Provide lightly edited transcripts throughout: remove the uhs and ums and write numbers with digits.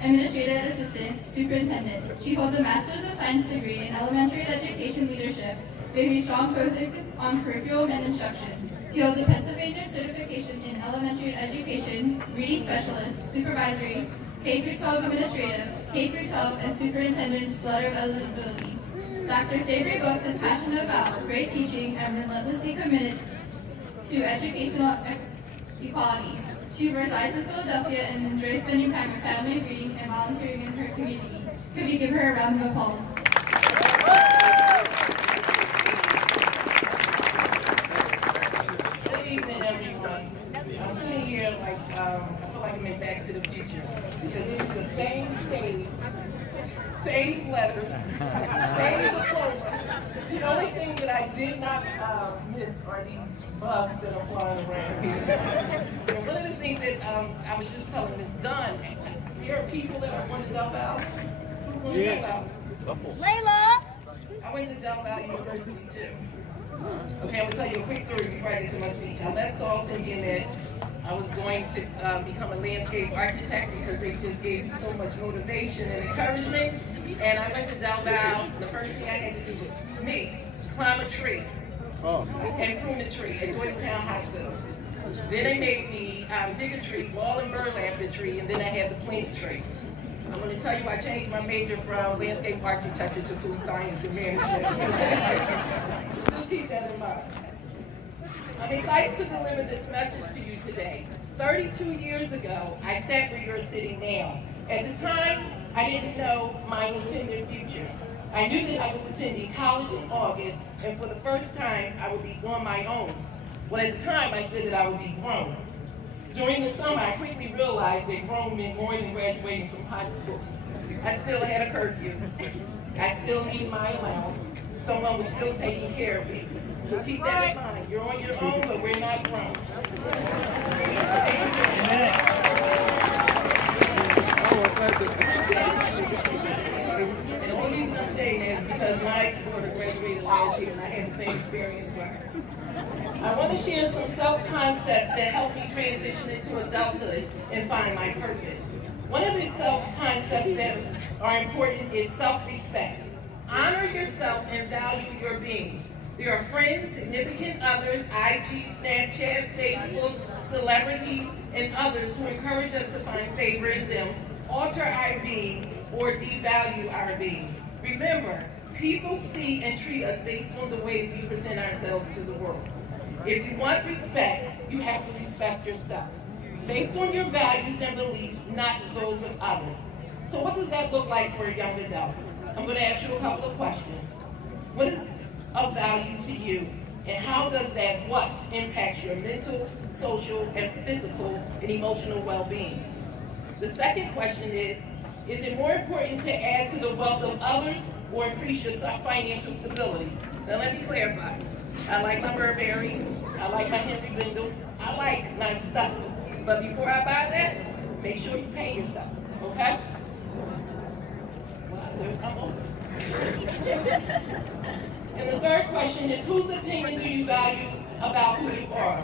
Administrative Assistant, Superintendent. She holds a Master's of Science degree in Elementary Education Leadership with a strong focus on curriculum and instruction. She holds a Pennsylvania certification in Elementary Education, Reading Specialist, Supervisory, K-12 Administrative, K-12, and Superintendent's Letter of Eligibility. Dr. Savory Brooks is passionate about great teaching and relentlessly committed to educational equality. She resides in Philadelphia and enjoys spending time with family, reading, and volunteering in her community. Could we give her a round of applause? Good evening, everyone. I'm sitting here like I feel like I'm in Back to the Future because it's the same stage, same letters, same diploma. The only thing that I did not miss are these bugs that are flying around here. And one of the things that I was just telling Ms. Dunn, there are people that are going to Del Valle. Who's going to Del Valle? Layla! I went to Del Valle University too. Okay, I'm gonna tell you a quick story before I get to my speech. I left Saul thinking that I was going to become a landscape architect because they just gave me so much motivation and encouragement. And I went to Del Valle. The first thing I had to do was climb a tree and prune a tree at Doylestown Hospital. Then they made me dig a tree, wall and burlap the tree, and then I had to plant the tree. I'm going to tell you I changed my major from landscape architecture to food science and management. So just keep that in mind. I'm excited to deliver this message to you today. 32 years ago, I sat where you're sitting now. At the time, I didn't know my intended future. I knew that I was attending college in August, and for the first time, I would be on my own. Well, at the time, I said that I would be grown. During the summer, I quickly realized that grown meant more than graduating from high school. I still had a curfew. I still needed my allowance. Someone was still taking care of me. So keep that in mind. You're on your own, but we're not grown. And the only reason I'm saying that is because my daughter graduated last year and I had the same experience with her. I want to share some self-concepts that help me transition into adulthood and find my purpose. One of the self-concepts that are important is self-respect. Honor yourself and value your being. There are friends, significant others, IG, Snapchat, Facebook, celebrities, and others who encourage us to find favor in them, alter our being, or devalue our being. Remember, people see and treat us based on the way we present ourselves to the world. If you want respect, you have to respect yourself, based on your values and beliefs, not those of others. So what does that look like for a young adult? I'm going to ask you a couple of questions. What is of value to you, and how does that what impacts your mental, social, and physical and emotional well-being? The second question is it more important to add to the wealth of others or increase your financial stability? Now let me clarify. I like my Burberry, I like my Henry Bendel, I like nice stuff. But before I buy that, make sure you pay yourself, okay? And the third question is, whose opinion do you value about who you are?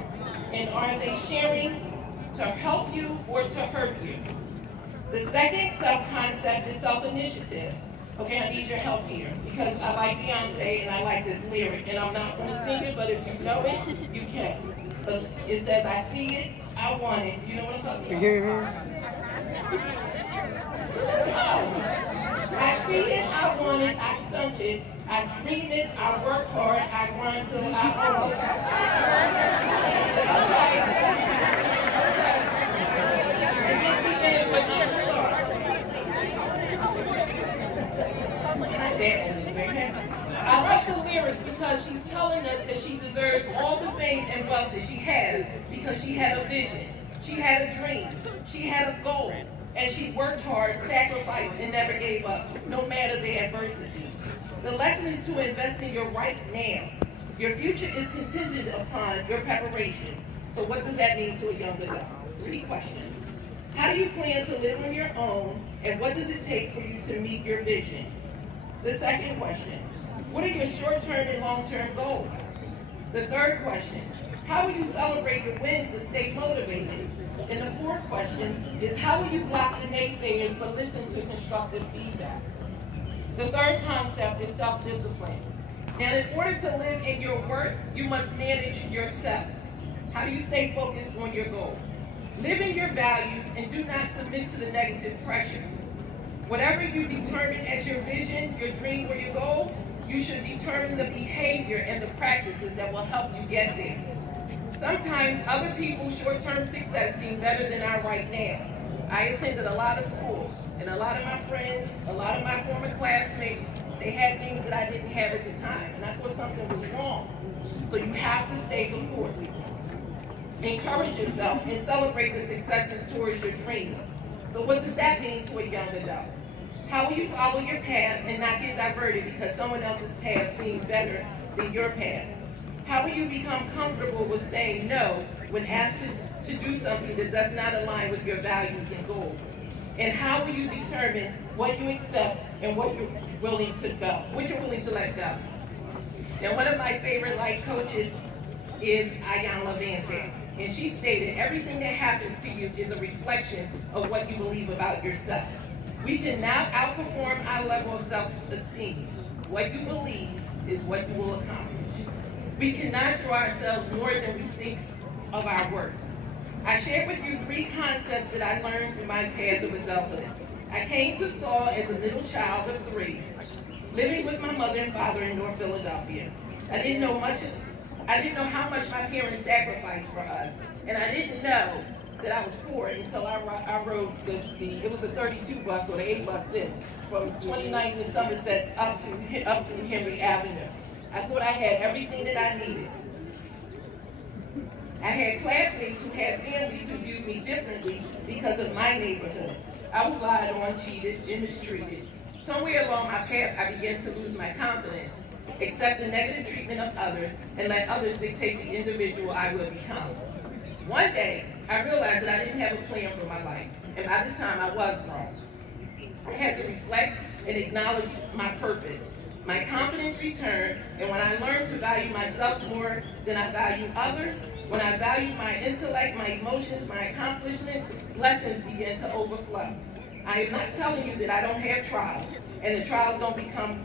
And are they sharing to help you or to hurt you? The second self-concept is self-initiative. Okay, I need your help here because I like Beyonce and I like this lyric, and I'm not going to sing it, but if you know it, you can. But it says, I see it, I want it. You know what I'm talking about? I see it, I want it, I stunt it, I dream it, I work hard, I grind till I own it. And then she ended with I'm a star. I like the lyrics because she's telling us that she deserves all the fame and wealth that she has because she had a vision, she had a dream, she had a goal, and she worked hard, sacrificed, and never gave up, no matter the adversity. The lesson is to invest in your right now. Your future is contingent upon your preparation. So what does that mean to a young adult? 3 questions. How do you plan to live on your own, and what does it take for you to meet your vision? The second question, what are your short-term and long-term goals? The third question, how will you celebrate your wins to stay motivated? And the fourth question is, how will you block the naysayers but listen to constructive feedback? The third concept is self-discipline. Now, in order to live in your worth, you must manage yourself. How do you stay focused on your goal? Live in your values and do not submit to the negative pressure. Whatever you determine as your vision, your dream, or your goal, you should determine the behavior and the practices that will help you get there. Sometimes other people's short-term success seems better than our right now. I attended a lot of schools, and a lot of my friends, a lot of my former classmates, they had things that I didn't have at the time, and I thought something was wrong. So you have to stay the course. Encourage yourself and celebrate the successes towards your dream. So what does that mean to a young adult? How will you follow your path and not get diverted because someone else's path seems better than your path? How will you become comfortable with saying no when asked to do something that does not align with your values and goals? And how will you determine what you accept and what you're willing to let go? Now, one of my favorite life coaches is Ayanna Vanzant, and she stated, everything that happens to you is a reflection of what you believe about yourself. We cannot outperform our level of self-esteem. What you believe is what you will accomplish. We cannot draw ourselves more than we think of our worth. I shared with you 3 concepts that I learned through my path of adulthood. I came to Saul as a middle child of 3, living with my mother and father in North Philadelphia. I didn't know how much my parents sacrificed for us, and I didn't know that I was poor until I rode it was a 32 bus or the 8 bus then, from 29th and Somerset up to Henry Avenue. I thought I had everything that I needed. I had classmates who had families who viewed me differently because of my neighborhood. I was lied on, cheated, and mistreated. Somewhere along my path, I began to lose my confidence, accept the negative treatment of others, and let others dictate the individual I will become. One day, I realized that I didn't have a plan for my life, and by this time I was wrong. I had to reflect and acknowledge my purpose. My confidence returned, and when I learned to value myself more than I value others, when I valued my intellect, my emotions, my accomplishments, blessings began to overflow. I am not telling you that I don't have trials, and the trials don't become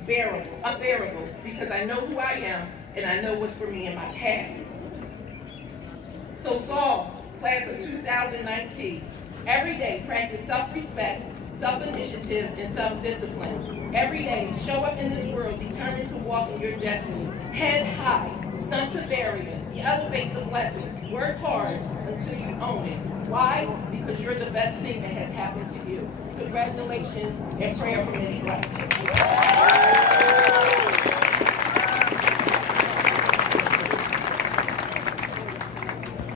unbearable, because I know who I am, and I know what's for me in my path. So Saul, class of 2019, every day practice self-respect, self-initiative, and self-discipline. Every day, show up in this world determined to walk in your destiny. Head high, stump the barriers, elevate the blessings, work hard until you own it. Why? Because you're the best thing that has happened to you. Congratulations and prayer for many blessings.